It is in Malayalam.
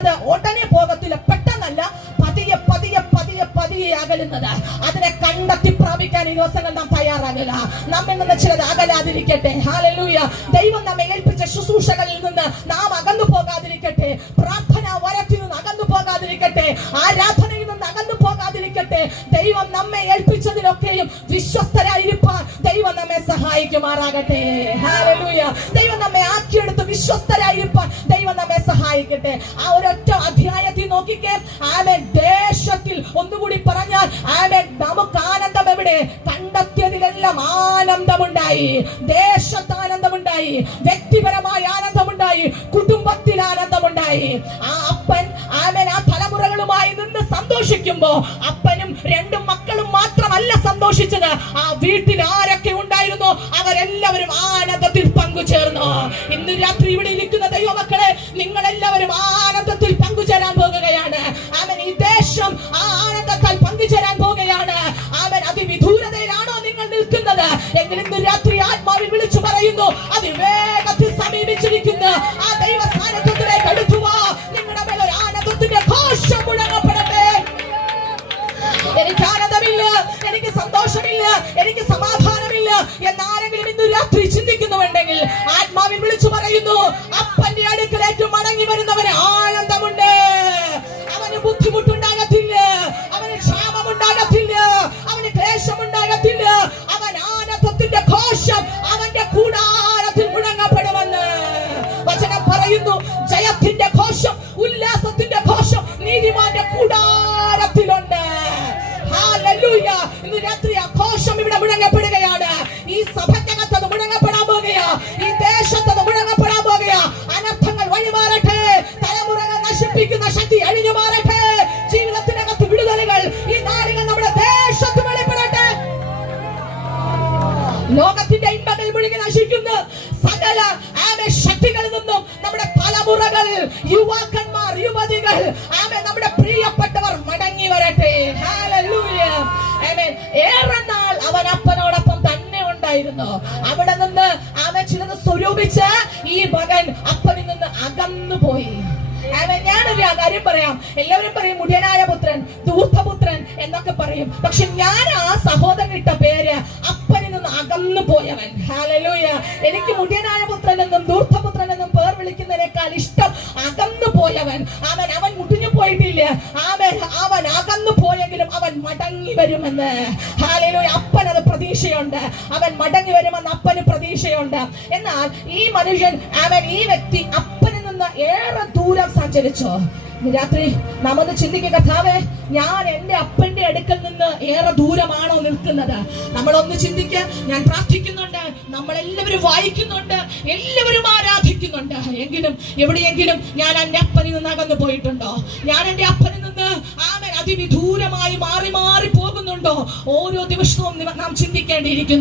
ഉടനെ പോകത്തില്ല, പെട്ടെന്നല്ല, പതിയെ പതിയെ പതിയെ പതിയെ അകലുന്നത്. അതിനെ കണ്ടെത്തി പ്രാപിക്കാൻ ഈ ദിവസങ്ങൾ നാം തയ്യാറാകുക. നമ്മിൽ നിന്ന് ചിലത് അകലാതിരിക്കട്ടെ. ഹല്ലേലൂയ. ദൈവം നമ്മെ ഏൽപ്പിച്ച ശുശ്രൂഷകളിൽ നിന്ന് നാം അകന്നു പോകാതിരിക്കട്ടെ. പ്രാർത്ഥന വരത്തിൽ നിന്ന് അകന്നു പോകാതിരിക്കട്ടെ. ആരാധനയിൽ നിന്ന് അകന്നു പോകാതിരിക്കട്ടെ. ദൈവം നമ്മെ ഏൽപ്പിച്ചതിലൊക്കെയും വിശ്വസ്തരായിരിക്കാൻ ദൈവം നമ്മെ സഹായിക്കുമാറാകട്ടെ. ഹല്ലേലൂയ. ദൈവം നമ്മെ ആക്കിയെടുത്ത് വിശ്വസ്തരായിരിക്കാൻ ദൈവം നമ്മെ സഹായിക്കട്ടെ. ആ ഒരൊറ്റ അധ്യായത്തിൽ നോക്കിക്കേ. ആമേൻ. ദേശത്തിൽ ഒന്നുകൂടി പറഞ്ഞാൽ ആമേൻ, നമുക്ക് ആനന്ദം എവിടെ? കണ്ടെത്തിയതിലെല്ലാം ആനന്ദമുണ്ടായി. ദേശത്ത് ആനന്ദമുണ്ടായി, വ്യക്തിപരമായ ആനന്ദമുണ്ടായി, കുടുംബത്തിൽ ആനന്ദമുണ്ടായി. ആ അപ്പൻ ആമേൻ ആ തലമുറകളുമായി നിന്ന് സന്തോഷിക്കുമ്പോ അപ്പനും രണ്ടും മക്കളും മാത്രമല്ല സന്തോഷിച്ചത്, ആ വീട്ടിൽ ആരൊക്കെ ഉണ്ടായിരുന്നു അവരെല്ലാവരും ആനന്ദത്തിൽ പങ്കുചേർന്നു. ഇന്ന് രാത്രി ഇവിടെ ഇരിക്കുന്ന ദൈവമക്കളെ, നിങ്ങളെല്ലാവരും ആനന്ദത്തിൽ പങ്കുചേരാൻ പോകുകയാണ്. ആമേൻ. ഈ ദേശം ആ ആനന്ദത്താൽ പങ്കുചേരാൻ പോകുകയാണ്. ആമേൻ. അതിവിദൂരതയിലാണോ നിങ്ങൾ നിൽക്കുന്നത് എങ്കിൽ ഇന്ന് രാത്രി ആത്മാവിൽ വിളിച്ചു പറയുന്നു, അതിവേഗത്തിൽ സമീപിച്ചിരിക്കുന്നു. ആ ദൈവ സാന്നിധ്യത്തിലേക്ക് അടുത്തു വാ. നിങ്ങളുടെ മേൽ ഒരു ആനന്ദത്തിന്റെ ഘോഷം മുഴങ്ങപ്പെടട്ടെ. എനിക്ക് ആനന്ദമില്ല, എനിക്ക് സന്തോഷമില്ല, എനിക്ക് സമാധാനമില്ല എന്നാരെങ്കിലും ഇന്ന് രാത്രി ചിന്തിക്കുന്നുണ്ടെങ്കിൽ ആത്മാവിൽ വിളിച്ചു പറയുന്നു, അപ്പന്റെ അടുക്കലേക്ക് മടങ്ങി വരുന്നവന് ആനന്ദമുണ്ട്. അവന് ബുദ്ധിമുട്ടുണ്ടാകത്തില്ല, അവന് ക്ഷാമമുണ്ടാകത്തില്ല, അവന് ക്ലേശമുണ്ടാകത്തില്ല. അവൻ ആനന്ദത്തിന്റെ ഘോഷം അവന്റെ കൂടാരത്തിൽ മുഴങ്ങപ്പെടുമെന്ന് വചനം പറയുന്നു. ജയത്തിന്റെ ഘോഷം, ഉല്ലാസത്തിന്റെ ഘോഷം നീതിമാന്റെ കൂടാരത്തിലുണ്ട്. ഹല്ലേലൂയ. ഇന്ന് രാത്രി ആ ഘോഷം ഇവിടെ മുഴങ്ങപ്പെടുകയാണ്. ഈ സഭയ്ക്കകത്ത് അത് മുഴങ്ങപ്പെടാൻ പോകുകയാ. ഈ ദേശത്ത് അത് മുഴങ്ങപ്പെടാൻ പോകുകയാ. അനർത്ഥങ്ങൾ വഴിമാറട്ടെ, തലമുറകൾ നശിപ്പിക്കുന്ന ശക്തി അഴിഞ്ഞു മാറട്ടെ. ജീവിതത്തിനകത്ത് വിടുതലുകൾ ഈ നാളുകൾ നമ്മുടെ ദേശത്ത് വെളിപ്പെടട്ടെ. ലോകത്തിന്റെ ഇമ്പങ്ങൾ മുഴുകി നശിക്കുന്ന സകല ശക്തികളിൽ നിന്നും നമ്മുടെ തലമുറകൾ, യുവാക്കന്മാർ, യുവതികൾ, നമ്മുടെ പ്രിയപ്പെട്ടവർ മടങ്ങി വരട്ടെ. ഹല്ലേലൂയ. ആമേൻ. ഏറെ നാൾ അവൻ അപ്പനോടൊപ്പം തന്നെ ഉണ്ടായിരുന്നു. അവിടെ നിന്ന് അവൻ ചിലത് സ്വരൂപിച്ച് ഈ മകൻ അപ്പനിൽ നിന്ന് അകന്നു പോയി. ഞാനൊരു കാര്യം പറയാം. എല്ലാവരും പറയും മുടിയനായ പുത്രൻ, ധൂർത്തപുത്രൻ എന്നൊക്കെ പറയും. പക്ഷെ ഞാൻ ആ സഹോദരൻ ഇട്ട പേര് അപ്പനിൽ നിന്ന് അകന്നു പോയവൻ. ഹല്ലേലൂയ. എനിക്ക് മുടിയനായ പുത്രൻ എന്നും ധൂർത്തപുത്രൻ എന്നും പേർ വിളിക്കുന്നതിനേക്കാൾ ഇഷ്ടം അകന്നു പോയവൻ. അവൻ മുടിഞ്ഞു പോയിട്ടില്ല. അവൻ അകന്നു പോയെങ്കിലും അവൻ മടങ്ങി വരുമെന്ന്. ഹല്ലേലൂയ. അപ്പൻ അത് പ്രതീക്ഷയുണ്ട്. അവൻ മടങ്ങി വരുമെന്ന് അപ്പന് പ്രതീക്ഷയുണ്ട്. എന്നാൽ ഈ മനുഷ്യൻ ഈ വ്യക്തി അപ്പനിൽ നിന്ന് ഏറെ ദൂരം സഞ്ചരിച്ചു. രാത്രി നാം ഒന്ന് ചിന്തിക്കുക, കർത്താവേ, ഞാൻ എന്റെ അപ്പന്റെ അടുക്കൽ നിന്ന് ഏറെ ദൂരമാണോ നിൽക്കുന്നത്? നമ്മളൊന്ന് ചിന്തിക്കുക. ഞാൻ പ്രാർത്ഥിക്കുന്നുണ്ട്, നമ്മളെല്ലാവരും വായിക്കുന്നുണ്ട്, എല്ലാവരും ആരാധിക്കുന്നുണ്ട്. എങ്കിലും എവിടെയെങ്കിലും ഞാൻ എന്റെ അപ്പനിൽ നിന്ന് അകന്നു പോയിട്ടുണ്ടോ? ഞാൻ എന്റെ അപ്പനിൽ നിന്ന് അതിവിദൂരമായി മാറി മാറി പോകുന്നുണ്ടോ? ഓരോ ദിവസവും നാം ചിന്തിക്കേണ്ടിയിരിക്കുന്നു.